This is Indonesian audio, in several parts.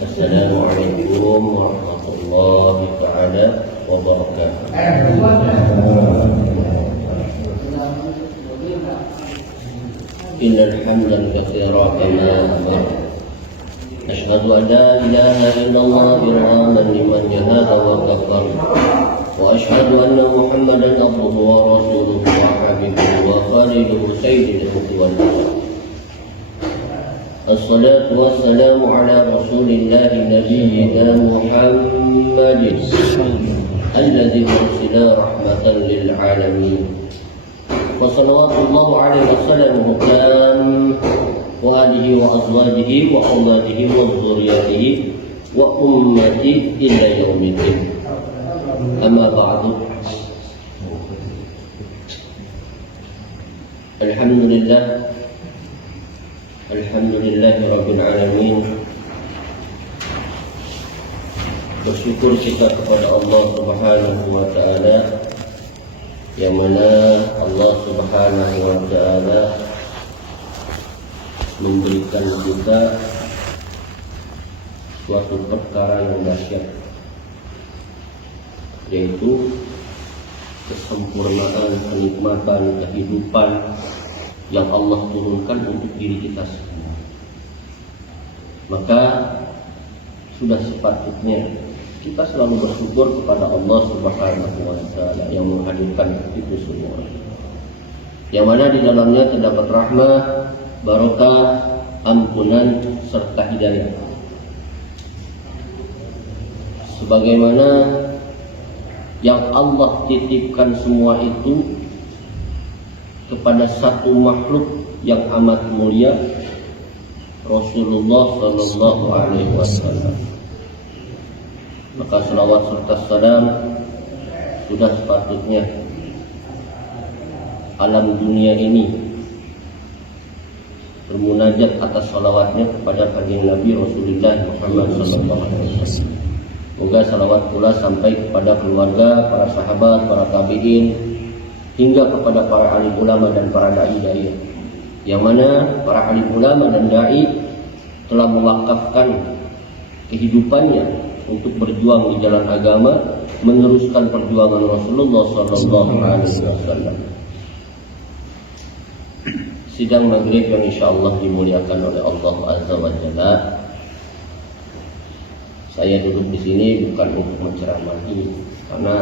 Assalamualaikum warahmatullahi ta'ala wabarakatuh. Innal hamdan katsiran kama amara. Asyhadu an la ilaha illallah irhaman liman jahada wa kafar. Wa asyhadu anna Muhammadan abduhu wa rasuluhu wa habibuhu wa khaliluhu sayyidil khalqi wal amr. Assalatu wassalamu ala rasulillahi nabiyyina Muhammadin alladzi ursila rahmatan lil alamin. Wa sallallahu alaihi wasallam wa alihi wa azwajihi wa auladihi wa dzurriyyatihi wa ummati ila yaumiddin. Amma ba'du. Alhamdulillahi rabbil alamin. Bersyukur kita kepada Allah Subhanahu wa taala, yang mana Allah Subhanahu wa taala memberikan kita suatu perkara yang dahsyat, yaitu kesempurnaan kenikmatan kehidupan yang Allah turunkan untuk diri kita semua. Maka sudah sepatutnya kita selalu bersyukur kepada Allah Subhanahu wa taala yang menghadirkan itu semua, yang mana di dalamnya terdapat rahmah, barokah, ampunan serta hidayah. Sebagaimana yang Allah titipkan semua itu kepada satu makhluk yang amat mulia, Rasulullah sallallahu alaihi wasallam. Maka salawat serta salam sudah sepatutnya alam dunia ini bermunajat atas salawatnya kepada kanjeng Nabi Rasulullah Muhammad sallallahu alaihi wasallam. Semoga salawat pula sampai kepada keluarga, para sahabat, para tabi'in, hingga kepada para alim ulama dan para dai-dai, yang mana para alim ulama dan dai telah mewakafkan kehidupannya untuk berjuang di jalan agama, meneruskan perjuangan Rasulullah sallallahu alaihi wasallam. Sidang maghrib yang insyaallah dimuliakan oleh Allah Azza wa Jalla. Saya duduk di sini bukan untuk menceramahi, karena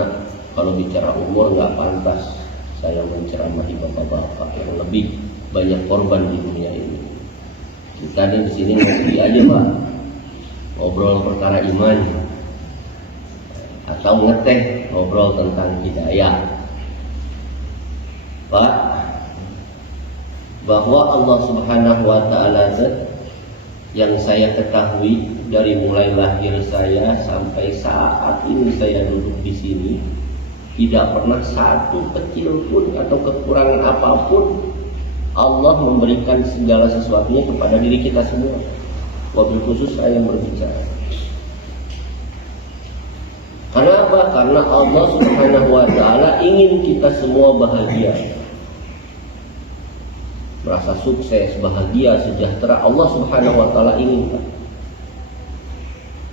kalau bicara umur nggak pantas saya menceramahi bapak-bapak yang lebih banyak korban di dunia ini. Kita di sini ngopi aja Pak, ngobrol perkara iman, atau ngeteh ngobrol tentang hidayah. Pak, bahwa Allah Subhanahu wa taala yang saya ketahui dari mulai lahir saya sampai saat ini saya duduk di sini, tidak pernah satu kecil pun atau kekurangan apapun Allah memberikan segala sesuatunya kepada diri kita semua. Wabil khusus saya berbicara. Karena apa? Karena Allah Subhanahu wa taala ingin kita semua bahagia, merasa sukses, bahagia, sejahtera. Allah Subhanahu wa taala inginkan.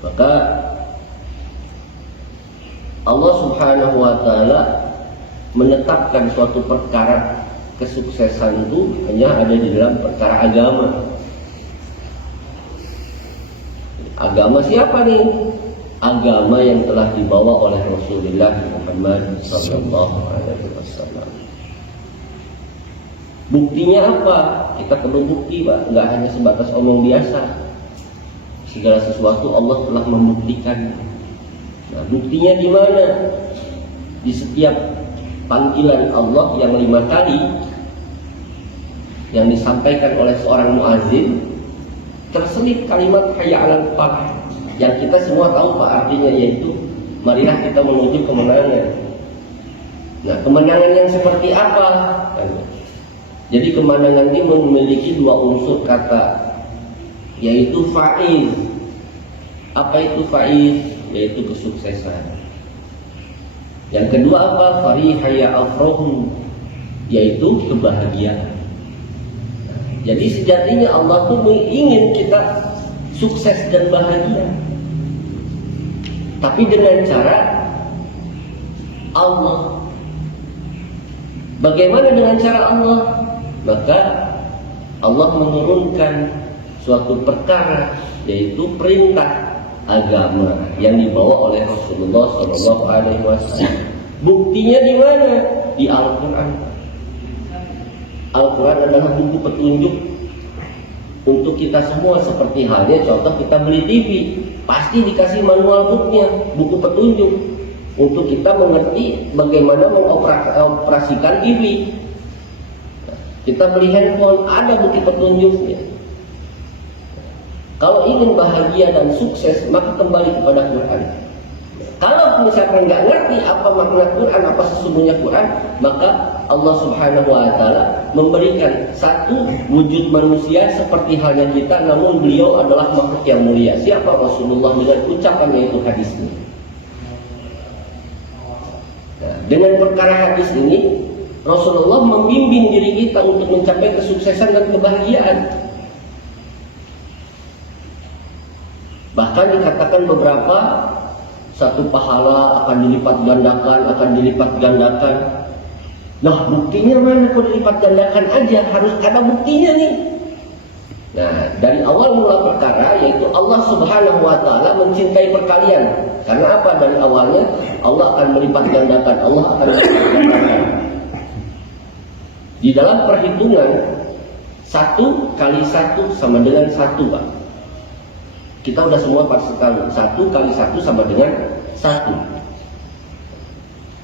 Maka Allah Subhanahu wa taala menetapkan suatu perkara kesuksesan itu hanya ada di dalam perkara agama. Agama siapa nih? Agama yang telah dibawa oleh Rasulullah Muhammad sallallahu alaihi wasallam. Buktinya apa? Kita perlu bukti, Pak. Enggak hanya sebatas omong biasa. Segala sesuatu Allah telah membuktikan. Nah, buktinya di mana? Di setiap panggilan Allah yang 5 kali yang disampaikan oleh seorang muazin, terselip kalimat hayya 'alal falah, yang kita semua tahu Pak artinya, yaitu marilah kita menuju kemenangan. Nah, kemenangan yang seperti apa? Jadi kemenangan ini memiliki 2 unsur kata, yaitu faiz. Apa itu faiz? Yaitu kesuksesan. Yang kedua apa? Farihaya afrohum, yaitu kebahagiaan. Jadi sejatinya Allah tuh ingin kita sukses dan bahagia. Tapi dengan cara Allah. Bagaimana dengan cara Allah? Maka Allah menurunkan suatu perkara, yaitu perintah agama yang dibawa oleh Rasulullah SAW. Buktinya di mana? Di Al-Quran. Al-Quran adalah buku petunjuk untuk kita semua. Seperti halnya contoh kita beli TV, pasti dikasih manual booknya, buku petunjuk untuk kita mengerti bagaimana mengoperasikan TV. Kita beli handphone, ada bukti petunjuknya. Kalau ingin bahagia dan sukses, maka kembali kepada Quran. Kalau misalkan nggak ngerti apa makna Quran, apa sesungguhnya Quran, maka Allah Subhanahu Wa Taala memberikan satu wujud manusia seperti halnya kita, namun beliau adalah makhluk yang mulia. Siapa? Rasulullah, dengan ucapannya itu hadisnya. Nah, dengan perkara hadis ini, Rasulullah membimbing diri kita untuk mencapai kesuksesan dan kebahagiaan. Bahkan dikatakan beberapa, satu pahala akan dilipat gandakan. Nah, buktinya mana? Kok dilipat gandakan aja? Harus ada buktinya nih. Nah, dari awal mula perkara, yaitu Allah Subhanahu Wa Taala mencintai perkalian. Karena apa? Dari awalnya Allah akan melipat gandakan. Allah akan melipat gandakan. Di dalam perhitungan 1 kali 1 sama dengan 1, Pak. Kita udah semua pasti tahu 1 kali 1 sama dengan 1.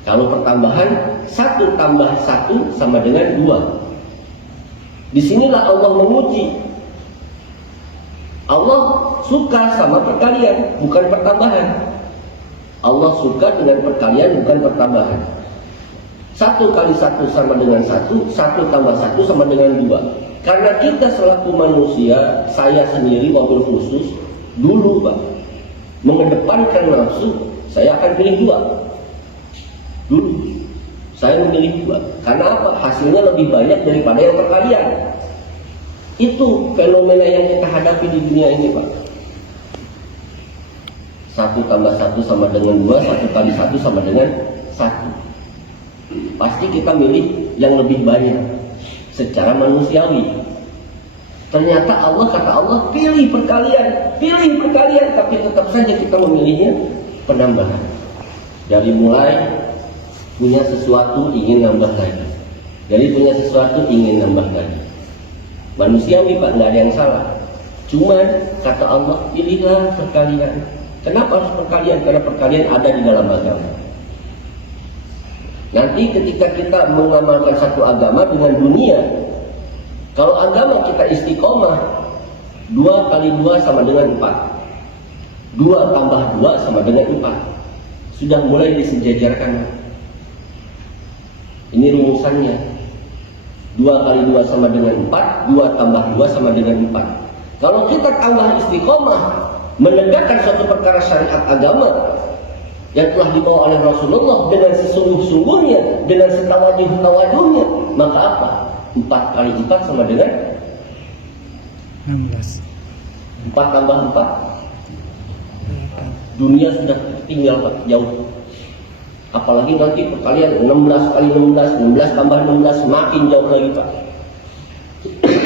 Kalau pertambahan 1 tambah 1 sama dengan 2. Disinilah Allah menguji. Allah suka sama perkalian, bukan pertambahan. Allah suka dengan perkalian, bukan pertambahan. 1 kali 1 sama dengan 1, 1 tambah 1 sama dengan 2. Karena kita selaku manusia, saya sendiri wabil khusus, dulu Pak, mengedepankan nafsu, saya akan pilih 2. Dulu saya memilih 2. Karena apa? Hasilnya lebih banyak daripada yang perkalian. Itu fenomena yang kita hadapi di dunia ini, Pak. 1 tambah 1 sama dengan 2, 1 kali 1 sama dengan 1. Pasti kita milih yang lebih banyak secara manusiawi. Ternyata Allah, kata Allah, pilih perkalian, tapi tetap saja kita memilihnya penambahan. Dari mulai punya sesuatu ingin nambah lagi, dari punya sesuatu ingin nambah lagi. Manusiawi, Pak, nggak ada yang salah. Cuman kata Allah, pilihlah perkalian. Kenapa harus perkalian? Karena perkalian ada di dalam agama. Nanti ketika kita mengamalkan satu agama dengan dunia, kalau agama kita istiqomah, 2 kali 2 sama dengan 4. 2 tambah 2 sama dengan 4. Sudah mulai disejajarkan. Ini rumusannya. 2 kali 2 sama dengan 4, 2 tambah 2 sama dengan 4. Kalau kita tambah istiqomah, menegakkan suatu perkara syariat agama yang telah dibawa oleh Rasulullah dengan sesungguh-sungguhnya, dengan setawaduh-tawaduhnya, maka apa? 4 kali 4 sama dengan 16. 4 tambah 4, dunia sudah tinggal, Pak, jauh. Apalagi nanti perkalian 16 kali 16, 16 tambah 16, makin jauh lagi, Pak.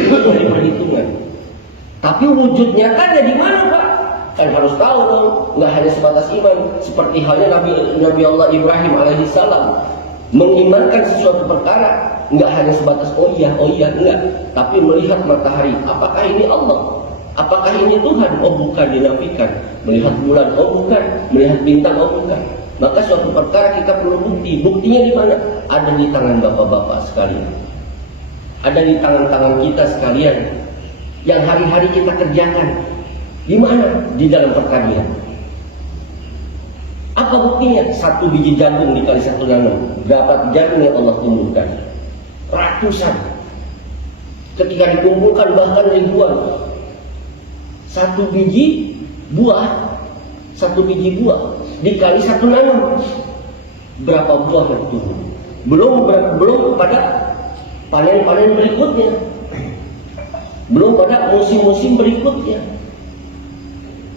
Dari perhitungan. Tapi wujud nyatanya di mana, Pak? Kan harus tahu dong, nggak hanya sebatas iman. Seperti halnya Nabi Allah Ibrahim alaihissalam mengimankan sesuatu perkara, nggak hanya sebatas oh iya, enggak. Tapi melihat matahari, apakah ini Allah? Apakah ini Tuhan? Oh bukan, dinafikan. Melihat bulan, oh bukan. Melihat bintang, oh bukan. Maka suatu perkara kita perlu bukti. Buktinya di mana? Ada di tangan bapak-bapak sekalian. Ada di tangan-tangan kita sekalian. Yang hari-hari kita kerjakan. Di mana? Di dalam pertanian. Apa buktinya? 1 biji jagung dikali 1 nanam. Berapa jagung yang Allah tumbuhkan? Ratusan. Ketika dikumpulkan bahkan ribuan. 1 biji buah dikali 1 nanam, berapa buah yang turun? Belum pada panen berikutnya, belum pada musim-musim berikutnya.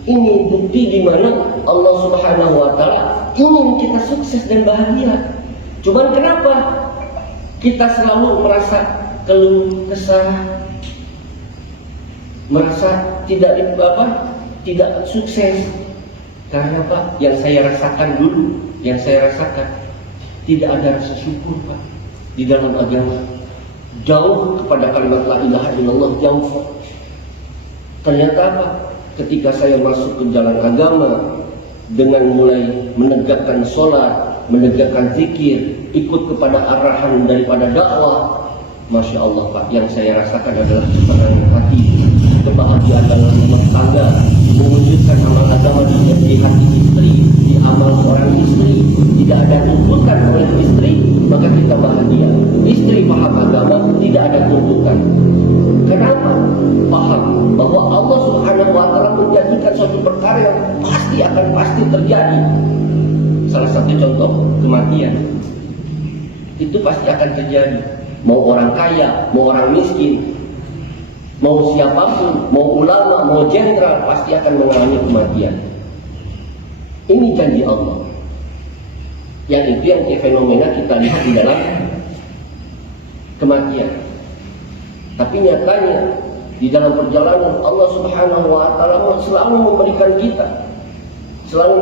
Ini bukti di mana Allah Subhanahu wa taala ingin kita sukses dan bahagia. Cuman kenapa kita selalu merasa keluh kesah, merasa tidak sukses? Karena Pak, yang saya rasakan dulu, tidak ada rasa syukur Pak di dalam agama. Jauh kepada kalimat la ilaha illallah, jauh. Ternyata apa? Ketika saya masuk ke jalan agama dengan mulai menegakkan sholat, menegakkan zikir, ikut kepada arahan daripada dakwah, Masya Allah Pak, yang saya rasakan adalah ketenangan hati, kebahagiaan dalam rumah tangga, mewujudkan amal agama di hati istri, di amal seorang istri, tidak ada tuntutan oleh istri, maka kita bahagia. Istri paham agama, tidak ada tuntutan. Kenapa? Paham bahwa Allah Subhanahu wa taala menjanjikan suatu perkara yang pasti terjadi. Salah satu contoh, kematian. Itu pasti akan terjadi. Mau orang kaya, mau orang miskin, mau siapapun, mau ulama, mau jenderal, pasti akan mengalami kematian. Ini janji Allah. Yang itu yang fenomena kita lihat di dalam kematian. Tapi nyatanya di dalam perjalanan Allah Subhanahu wa taala selalu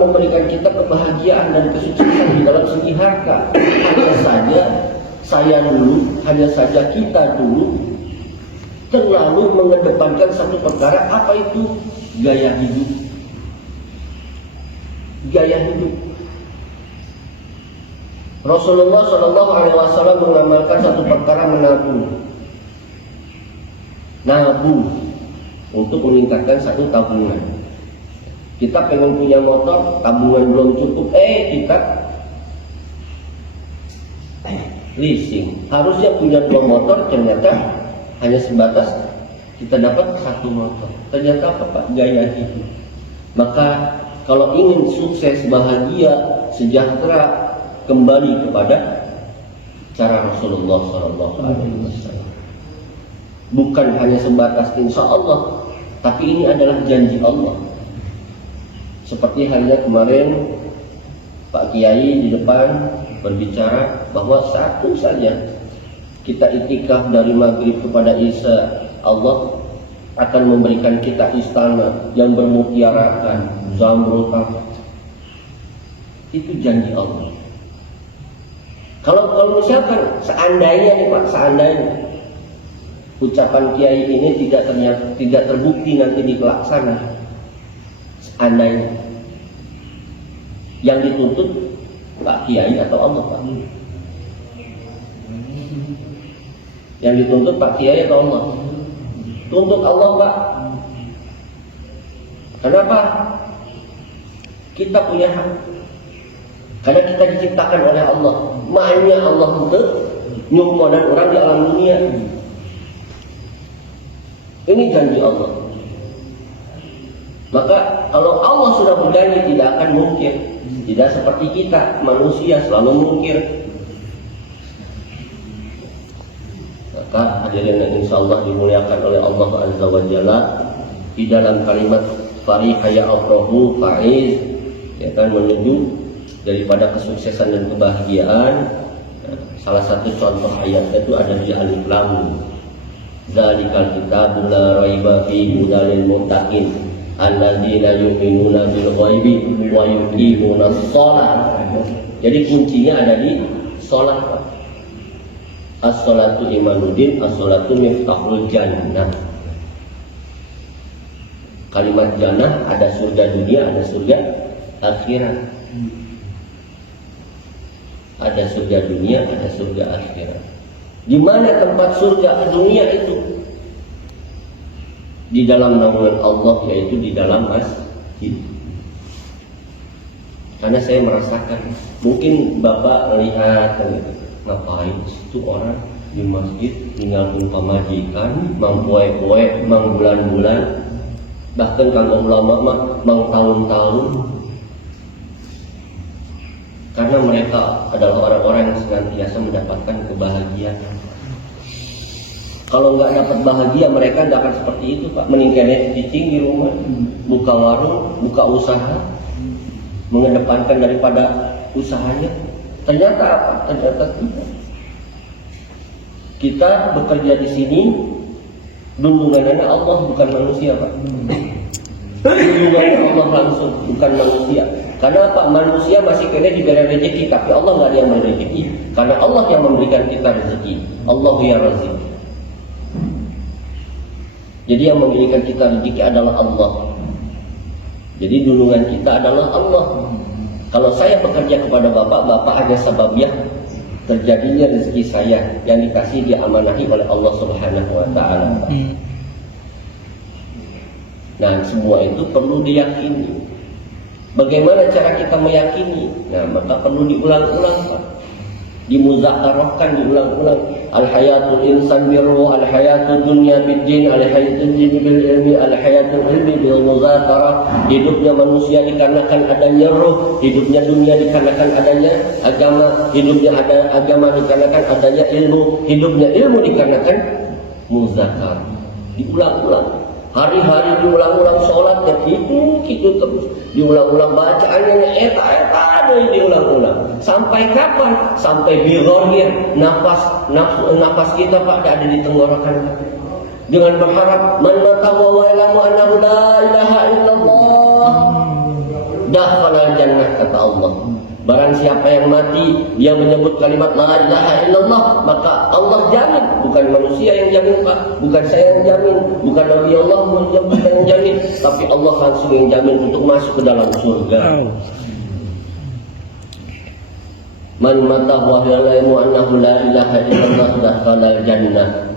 memberikan kita kebahagiaan dan kesuksesan di dalam segi harta. Hanya saja kita dulu terlalu mengedepankan satu perkara, apa itu? Gaya hidup. Rasulullah Shallallahu Alaihi Wasallam mengamalkan satu perkara, nabung untuk meningkatkan satu tabungan. Kita pengen punya motor, tabungan belum cukup, kita leasing. Harusnya punya 2 motor, ternyata hanya sebatas kita dapat 1 motor. Ternyata apa Pak? Gaya hidup. Maka kalau ingin sukses, bahagia, sejahtera, kembali kepada cara Rasulullah SAW. Bukan hanya sebatas insya Allah, tapi ini adalah janji Allah. Seperti halnya kemarin Pak Kiai di depan berbicara bahwa satu saja kita itikaf dari maghrib kepada isya, Allah akan memberikan kita istana yang bermutiarakan, zamrud. Itu janji Allah. Kalau misalkan seandainya nih Pak, ucapan Kiai ini tidak terbukti nanti dilaksanakan, seandainya yang dituntut Pak Kiai atau Allah Pak? Yang dituntut Pak Kiai atau Allah? Tuntut Allah Pak. Kenapa? Kita punya hak. Karena kita diciptakan oleh Allah. Makanya Allah untuk nyumpanan orang di alam dunia. Ini janji Allah. Maka kalau Allah sudah berjanji, tidak akan mungkir. Tidak seperti kita manusia selalu mungkir. Maka hadirin yang insyaallah dimuliakan oleh Allah Azza wa Jalla, di dalam kalimat fariha ya afrahu faiz, ya kan, menuju daripada kesuksesan dan kebahagiaan. Salah satu contoh ayatnya itu ada di Alif Lam. Zalikal kitabul la raiba fihi hudal lil muttaqin alladzina yu'minuna bil ghaibi wa yuqimunas shalah. Jadi kuncinya ada di salat. As-salatu imanuddin, as-salatu miftahul jannah. Kalimat jannah ada surga dunia, ada surga akhirat. Ada surga dunia, ada surga akhirat. Di mana tempat surga dunia itu? Di dalam naungan Allah, yaitu di dalam masjid. Karena saya merasakan, mungkin Bapak lihat gitu, ngapain itu orang di masjid ninggalin pamajikan, mang poe-poe, mang bulan-bulan, bahkan kalau ulama mah mang tahun-tahun. Karena mereka adalah orang-orang yang senantiasa mendapatkan kebahagiaan. Kalau nggak dapat bahagia, mereka nggak akan seperti itu, Pak. Meninggalkan cicing di rumah, buka warung, buka usaha, mengedepankan daripada usahanya. Ternyata apa? Ternyata tidak. Kita bekerja di sini, junjungannya Allah, bukan manusia, Pak. Junjungannya Allah langsung, bukan manusia. Karena apa? Manusia masih kena diberi rezeki, tapi Allah nggak ada yang memberi rezeki. Karena Allah yang memberikan kita rezeki. Allah ya Razik. Jadi yang memberikan kita rezeki adalah Allah. Jadi junjungan kita adalah Allah. Kalau saya bekerja kepada Bapak, Bapak ada sebabnya terjadinya rezeki saya yang dikasih diamanahi oleh Allah Subhanahu wa taala. Nah, semua itu perlu diyakini. Bagaimana cara kita meyakini? Nah, maka perlu diulang-ulang, Pak. Dimuzakarahkan, diulang-ulang. Al-hayatul insan birru, al-hayatul dunya bid-din, al-hayatul jin bil ilmi, al-hayatul ilmi bil muzakarah. Hidupnya manusia dikarenakan adanya ruh, hidupnya dunia dikarenakan adanya agama, hidupnya ada agama dikarenakan adanya ilmu, hidupnya ilmu dikarenakan muzakarah. Diulang-ulang. Hari-hari diulang-ulang sholatnya gitu terus, diulang-ulang bacaannya eta diulang-ulang. Sampai kapan? Sampai bighorgir, nafas kita Pak ada di tenggorokan. Dengan berharap man mata wa ilamu annahu la ilaha illallah dakhala jannah, kata Allah. Barang siapa yang mati dia menyebut kalimat la ilaha illallah, maka Allah jamin, bukan manusia yang jamin, Pak, bukan saya yang jamin, bukan Nabi Allah yang jamin, tapi Allah langsung yang jamin untuk masuk ke dalam surga. Man mata wa ya'lamu annahu la ilaha illallah dakhala jannah.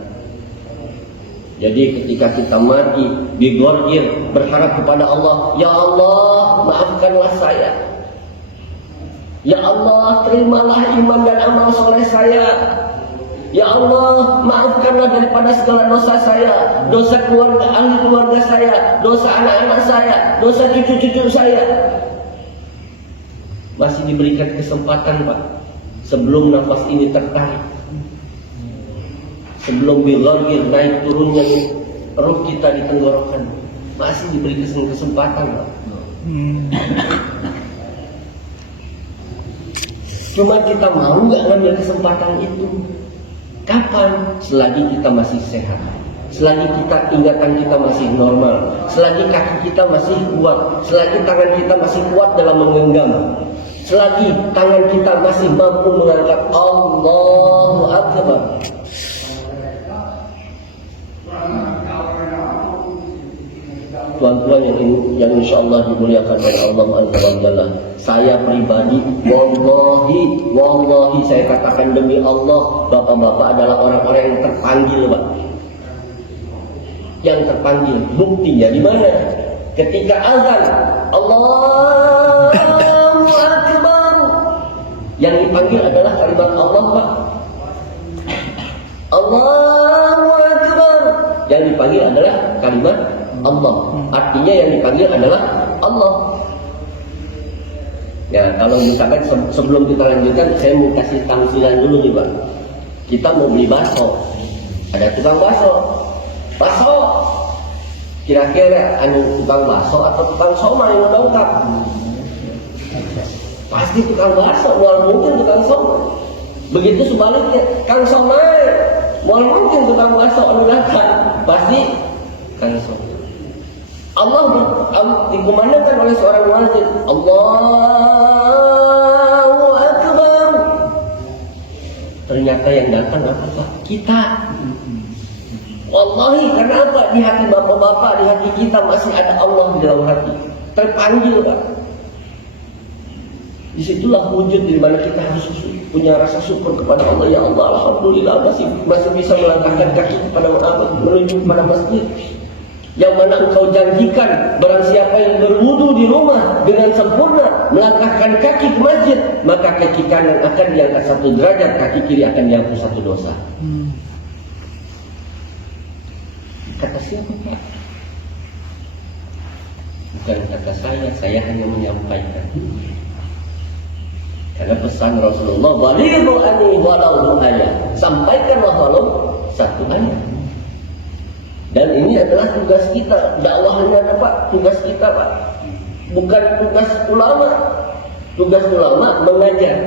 Jadi ketika kita mati bigorgir, berharap kepada Allah, ya Allah maafkanlah saya. Ya Allah, terimalah iman dan amal soleh saya. Ya Allah, maafkanlah daripada segala dosa saya, dosa keluarga, ahli keluarga saya, dosa anak-anak saya, dosa cucu-cucu saya. Masih diberikan kesempatan, Pak, sebelum nafas ini tertarik, sebelum bighorgir naik turunnya ruh kita di tenggorokan, masih diberi kesempatan, Pak. Cuma kita mau nggak ngambil kesempatan itu. Kapan? Selagi kita masih sehat, selagi kita ingatan kita masih normal, selagi kaki kita masih kuat, selagi tangan kita masih kuat dalam menggenggam, selagi tangan kita masih mampu mengangkat Allahu Akbar. Tuan-tuan yang insya Allah dimuliakan oleh Allah Azza wa Jalla, saya pribadi, wallahi saya katakan demi Allah, bapak-bapak adalah orang-orang yang terpanggil, Pak. Yang terpanggil, buktinya di mana? Ketika azan, Allahu Akbar, yang dipanggil adalah kalimat Allah, Pak. Allahu Akbar, yang dipanggil adalah kalimat Allah. Artinya yang dipanggil adalah Allah. Ya, kalau misalkan sebelum kita lanjutkan, saya mau kasih tamsilan dulu nih, Pak. Kita mau beli bakso, ada tukang bakso. Kira-kira tukang bakso atau tukang somai yang lengkap? Pasti tukang bakso, mual mungkin tukang somai. Begitu sebaliknya, kang somai, mual mungkin tukang bakso lengkap. Pasti kang somai. Allah dikumandangkan oleh seorang muadzin, Allahu Akbar. Ternyata yang datang apa, Pak? Kita. Wallahi, karena apa? Di hati bapak-bapak, di hati kita masih ada Allah di dalam hati. Terpanggil, Pak. Disitulah wujud di mana kita harus punya rasa syukur kepada Allah. Ya Allah, alhamdulillah masih bisa melangkahkan kaki kepada menuju kepada masjid. Yang mana engkau janjikan, barang siapa yang berwudu di rumah dengan sempurna, melangkahkan kaki ke masjid, maka kaki kanan akan diangkat 1 derajat, kaki kiri akan dihapus 1 dosa. Kata siapa, Pak? Bukan kata saya hanya menyampaikan. Karena pesan Rasulullah, balighu anni walau ayat, sampaikanlah walau 1 ayat. Dan ini adalah tugas kita, dakwahnya ada Pak, tugas kita Pak, bukan tugas ulama. Tugas ulama mengajar,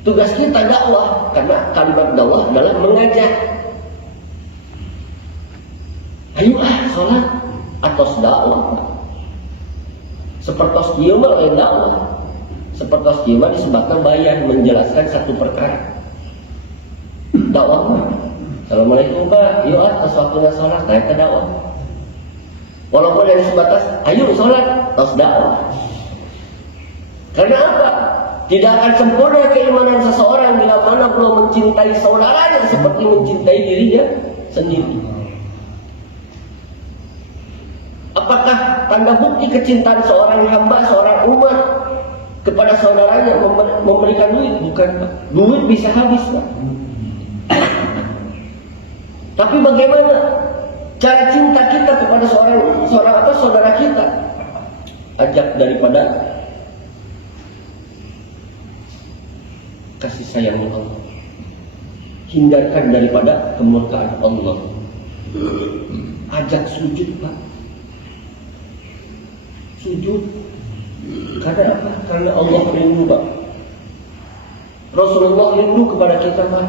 tugas kita dakwah, karena kalimat dakwah adalah mengajak. Ayo sholat atos dakwah Pak. Sepertos kieu mah lain dakwah. Sepertos kieu mah disebutkan bayan, menjelaskan satu perkara. Dakwah Pak. Assalamualaikum Pak, yuk atas waktunya sholat, saya ke dakwah. Walaupun yang sebatas, ayo sholat, tos dakwah. Karena apa? Tidak akan sempurna keimanan seseorang bila mana belum mencintai saudaranya seperti mencintai dirinya sendiri. Apakah tanda bukti kecintaan seorang hamba, seorang umat kepada saudaranya memberikan duit? Bukan Pak. Duit bisa habis Pak. Tapi bagaimana cara cinta kita kepada seorang saudara kita? Ajak daripada kasih sayang Allah. Hindarkan daripada kemurkaan Allah. Ajak sujud Pak. Sujud. Karena apa? Karena Allah rindu Pak. Rasulullah rindu kepada kita Pak.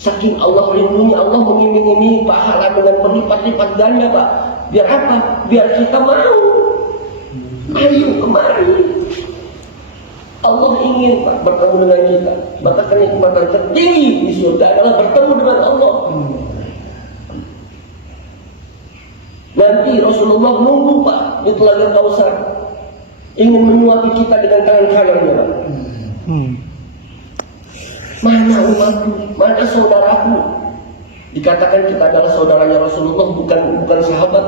Saking Allah rindunya, Allah mengiming-imingi pahala dengan berlipat-lipat ganda Pak. Biar apa? Biar kita mau. Ayo kemari. Allah ingin Pak bertemu dengan kita. Bahkan kenikmatan tertinggi di surga adalah bertemu dengan Allah. Nanti Rasulullah nunggu Pak di Telaga Kausar, ingin menyuapi kita dengan tangan kanannya Pak. Mana umatku, mana saudaraku? Dikatakan kita adalah saudaranya Rasulullah, bukan sahabat.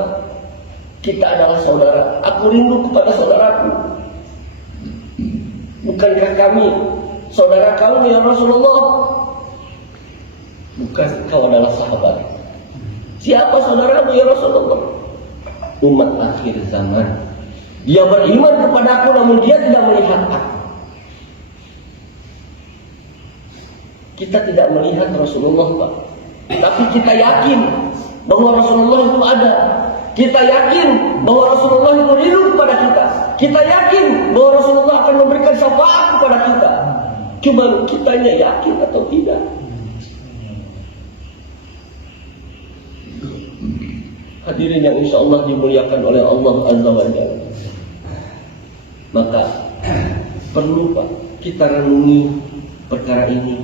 Kita adalah saudara. Aku rindu kepada saudaraku. Bukankah kami saudara kamu ya Rasulullah? Bukan, kau adalah sahabat. Siapa saudaramu ya Rasulullah? Umat akhir zaman. Dia beriman kepada aku namun dia tidak melihat aku. Kita tidak melihat Rasulullah Pak, tapi kita yakin bahwa Rasulullah itu ada. Kita yakin bahwa Rasulullah itu rindu kepada kita. Kita yakin bahwa Rasulullah akan memberikan syafaat kepada kita. Cuma kitanya yakin atau tidak. Hadirin yang insya Allah dimuliakan oleh Allah Azza wa Jalla. Maka perlu Pak kita renungi perkara ini.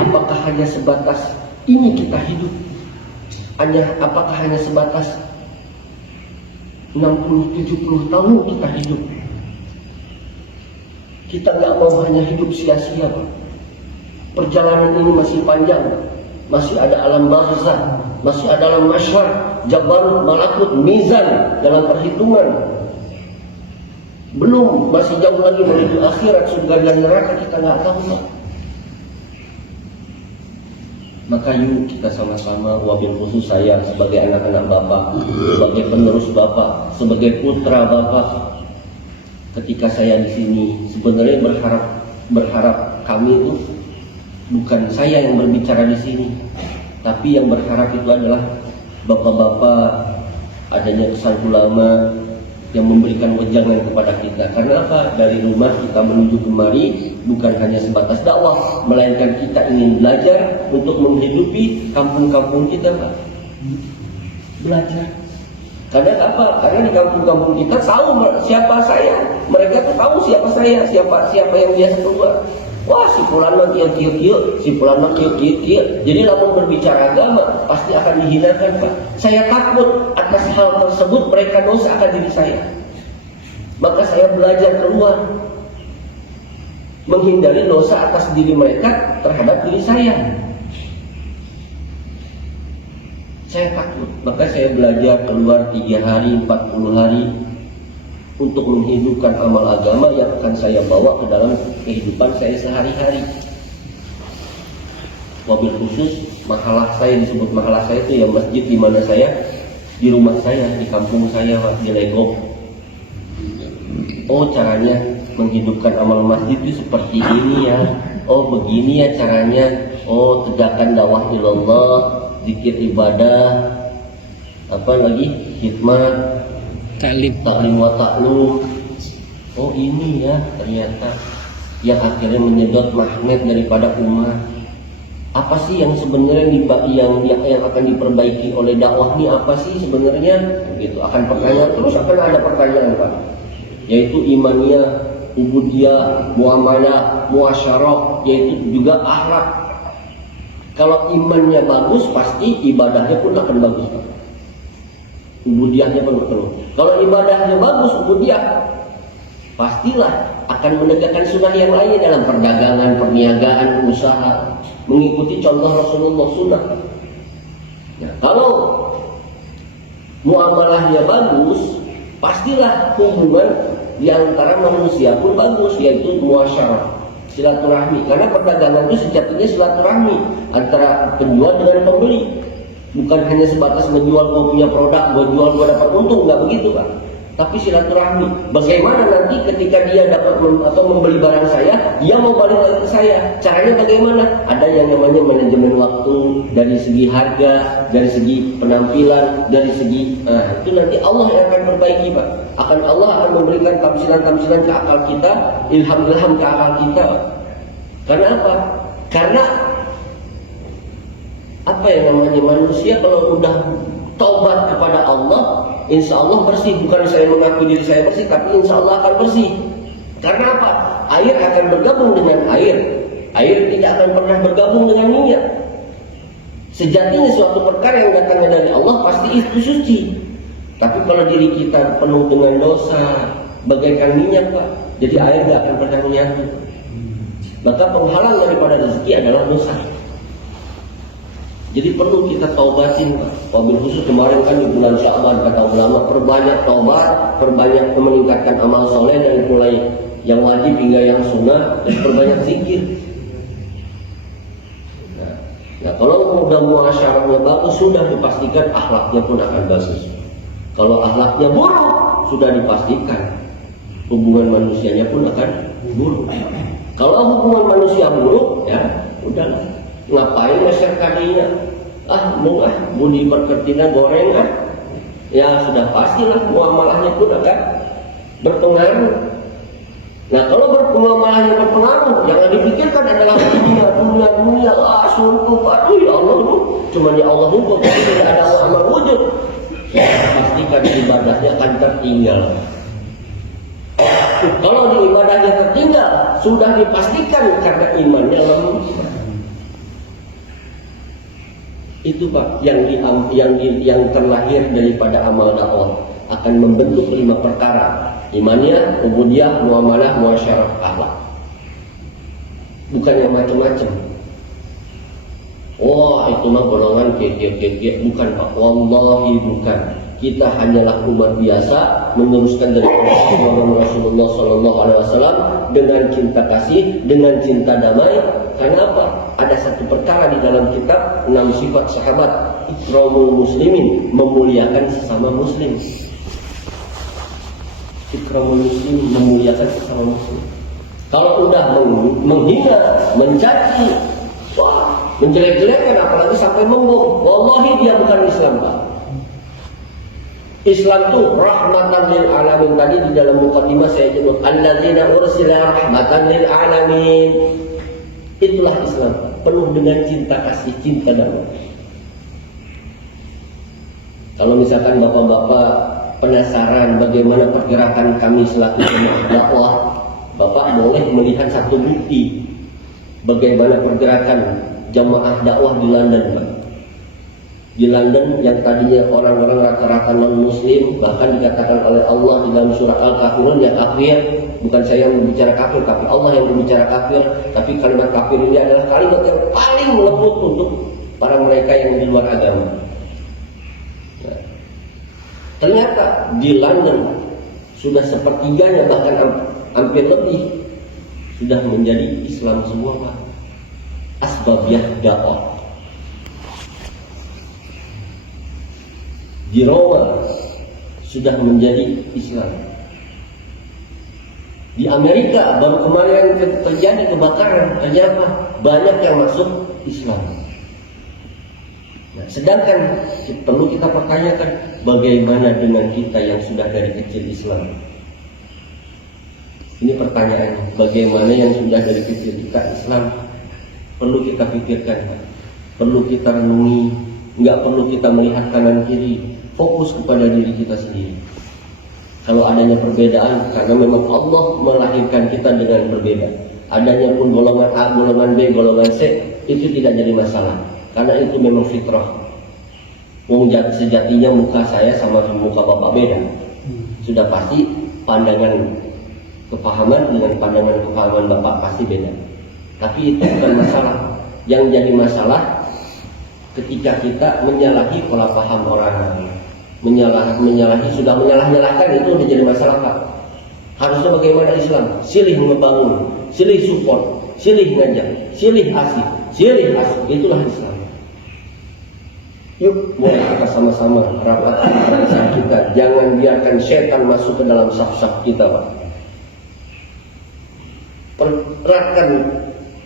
Apakah hanya sebatas ini kita hidup? Apakah hanya sebatas 60-70 tahun kita hidup? Kita nggak mau hanya hidup sia-sia Pak. Perjalanan ini masih panjang. Masih ada alam barzakh, masih ada alam mahsyar, jabarut, malakut, mizan dalam perhitungan. Belum, masih jauh lagi menuju akhirat, surga dan neraka kita nggak tahu Pak. Maka yuk kita sama-sama, wabil khusus saya sebagai anak-anak Bapak, sebagai penerus Bapak, sebagai putra Bapak. Ketika saya di sini sebenarnya berharap kami itu bukan saya yang berbicara di sini, tapi yang berharap itu adalah Bapak-bapak, adanya kesan ulama yang memberikan wejangan kepada kita. Karena apa? Dari rumah kita menuju kemari bukan hanya sebatas dakwah, melainkan kita ingin belajar untuk menghidupi kampung-kampung kita Pak. Belajar. Karena apa? Karena di kampung-kampung kita tahu siapa saya. Mereka tuh tahu siapa saya, siapa yang biasa keluar. Wah, si fulan mah kieu, si fulan mah kieu. Jadi lamun berbicara agama pasti akan dihinakan Pak. Saya takut atas hal tersebut mereka dosa akan diri saya. Maka saya belajar keluar menghindari dosa atas diri mereka terhadap diri saya. Saya takut, maka saya belajar keluar 3 hari, 40 hari untuk menghidupkan amal agama yang akan saya bawa ke dalam kehidupan saya sehari-hari. Wabil khusus mahalah saya, disebut mahalah saya itu ya masjid di mana saya, di rumah saya, di kampung saya, di Legok. Oh, caranya menghidupkan amal masjid itu seperti ini ya. oh begini ya caranya, oh tegakkan dakwah ilallah, zikir ibadah, apa lagi, hikmat, taklim wa taklum. Oh ini ya ternyata yang akhirnya menyedot magnet daripada umat. Apa sih yang sebenarnya yang akan diperbaiki oleh dakwah ini, apa sih sebenarnya? Begitu akan pertanyaan, terus akan ada pertanyaan Pak, yaitu imaniyah, ubudiyah, muamalah, muasyarah, yaitu juga akhlak. Kalau imannya bagus, pasti ibadahnya pun akan bagus Pak. Ubudiyahnya pun betul. Kalau ibadahnya bagus, ubudiyah, pastilah akan menegakkan sunnah yang lain dalam perdagangan, perniagaan, usaha, mengikuti contoh Rasulullah sunnah. Nah, kalau muamalahnya bagus, pastilah hubungan di antara manusia pun bagus, yaitu muasyarah, silaturahmi. Karena perdagangan itu sejatinya silaturahmi antara penjual dengan pembeli. Bukan hanya sebatas menjual, gue punya produk, gue jual, gue dapat untung, nggak begitu Pak. Tapi silaturahmi. Bagaimana nanti ketika dia dapat atau membeli barang saya, dia mau balik lagi ke saya. Caranya bagaimana? Ada yang namanya manajemen waktu, dari segi harga, dari segi penampilan, dari segi itu nanti Allah yang akan perbaiki Pak. Allah akan memberikan tamsilan-tamsilan ke akal kita, ilham-ilham ke akal kita. Karena apa? Karena apa yang namanya manusia kalau udah taubat kepada Allah, insya Allah bersih. Bukan saya mengaku diri saya bersih, tapi insya Allah akan bersih. Karena apa? Air akan bergabung dengan air. Air tidak akan pernah bergabung dengan minyak. Sejatinya suatu perkara yang datangnya dari Allah pasti itu suci. Tapi kalau diri kita penuh dengan dosa, bagaikan minyak Pak, jadi air tidak akan pernah menyatu. Maka penghalang daripada rezeki adalah dosa. Jadi perlu kita taubatin Pak. Wabil khusus kemarin kan di bulan Sya'ban kata ulama, perbanyak taubat, perbanyak meningkatkan amal soleh dari mulai yang wajib hingga yang sunnah, dan perbanyak zikir. Nah kalau udah muasyarahnya bagus, sudah dipastikan akhlaknya pun akan bagus. Kalau akhlaknya buruk, sudah dipastikan hubungan manusianya pun akan buruk. Kalau hubungan manusia buruk, ya udahlah. Ngapain masyarakatnya? Budi perkertina goreng ya dunia pastilah muamalahnya pun akan berpengaruh. Nah kalau muamalahnya berpengaruh, jangan dipikirkan adalah dunia, surga, aduh ya Allah itu cuma di Allah itu tidak ada amal wujud. Pastikan ibadahnya akan tertinggal. Kalau di ibadahnya tertinggal, sudah dipastikan karena imannya lemah. Itu Pak yang terlahir daripada amal dakwah akan membentuk 5 perkara: imannya, ubudiyah, muamalah, muasyarah, akhlak. Bukan yang macam-macam. Wah itu mah golongan keke, bukan Pak. Wallahi bukan. Kita hanyalah umat biasa meneruskan dari Rasulullah SAW dengan cinta kasih, dengan cinta damai. Karena apa? Ada satu perkara di dalam kitab 6 sifat sahabat, ikramul muslimin, memuliakan sesama muslim. Ikramul muslimin, memuliakan sesama muslim. Kalau udah menghina, mencaci, wah, menjelek-jelekkan, apalagi sampai membom, wallahi dia bukan Islam Pak. Islam itu rahmatan lil alamin. Tadi di dalam mukadimah saya sebut alladzina ursila rahmatan lil alamin. Itulah Islam, penuh dengan cinta kasih, cinta damai. Kalau misalkan bapak-bapak penasaran bagaimana pergerakan kami selaku jemaah dakwah, bapak boleh melihat satu bukti bagaimana pergerakan jemaah dakwah di London Pak. Di London yang tadinya orang-orang rata-rata non-muslim, bahkan dikatakan oleh Allah di dalam surah Al-Kafirun, ya kafir. Bukan saya yang berbicara kafir, tapi Allah yang berbicara kafir. Tapi kalimat kafir ini adalah kalimat yang paling melebut untuk para mereka yang di luar agama. Nah, ternyata di London sudah sepertiganya, bahkan hampir lebih, sudah menjadi Islam semua Pak. Asbabiyah dakwah. Di Roma sudah menjadi Islam. Di Amerika baru kemarin terjadi kebakaran, ternyata banyak yang masuk Islam. Nah, sedangkan perlu kita pertanyakan, bagaimana dengan kita yang sudah dari kecil Islam? Ini pertanyaannya, bagaimana yang sudah dari kecil kita Islam? Perlu kita pikirkan, perlu kita renungi, nggak perlu kita melihat kanan kiri, fokus kepada diri kita sendiri. Kalau adanya perbedaan, karena memang Allah melahirkan kita dengan berbeda. Adanya pun golongan A, golongan B, golongan C, itu tidak jadi masalah. Karena itu memang fitrah. Sejatinya muka saya sama muka bapak beda. Sudah pasti pandangan kepahaman dengan pandangan kepahaman bapak pasti beda. Tapi itu bukan masalah. Yang jadi masalah ketika kita menyalahi pola paham orang lain. Menyalahi sudah menyalah-nyalahkan, itu udah jadi masalah, Pak. Harusnya bagaimana Islam? Silih ngebangun, silih support, silih ngajak, silih asih, itulah Islam. Yuk, mulai kita sama-sama rapatkan perasaan kita. Jangan biarkan setan masuk ke dalam saf-saf kita, Pak. Eratkan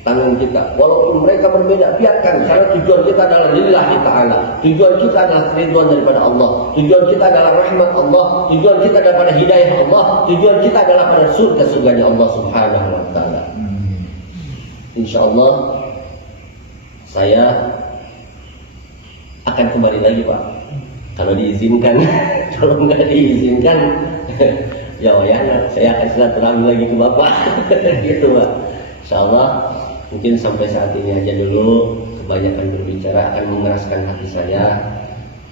tangan kita, walaupun mereka berbeda, biarkan, karena tujuan kita adalah lillahi ta'ala. Tujuan kita adalah ridwan daripada Allah. Tujuan kita adalah rahmat Allah. Tujuan kita adalah pada hidayah Allah. Tujuan kita adalah pada surga-surganya Allah subhanahu wa ta'ala. InsyaAllah saya akan kembali lagi, Pak, kalau diizinkan. Kalau nggak diizinkan ya saya akan silaturahmi lagi ke Bapak. Gitu, Pak. InsyaAllah mungkin sampai saat ini aja dulu. Kebanyakan berbicara akan mengeraskan hati saya.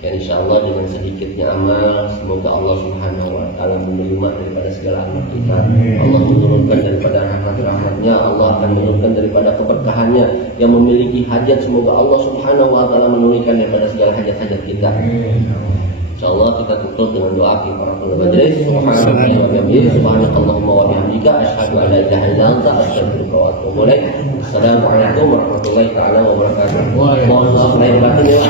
Ya insyaallah dengan sedikitnya amal, semoga Allah subhanahu wa ta'ala menerima daripada segala amal kita. Allah menurunkan daripada rahmat-rahmatnya, Allah akan menurunkan daripada keberkahannya. Yang memiliki hajat, semoga Allah subhanahu wa ta'ala menunaikan daripada segala hajat-hajat kita. InsyaAllah kita tutup dengan doa kifaratul majlis. Subhanakallahumma wa bihamdika asyhadu an la ilaha illa anta astaghfiruka wa atubu ilaik. Assalamualaikum warahmatullahi taala wabarakatuh. Mohon maaf lahir batin ya.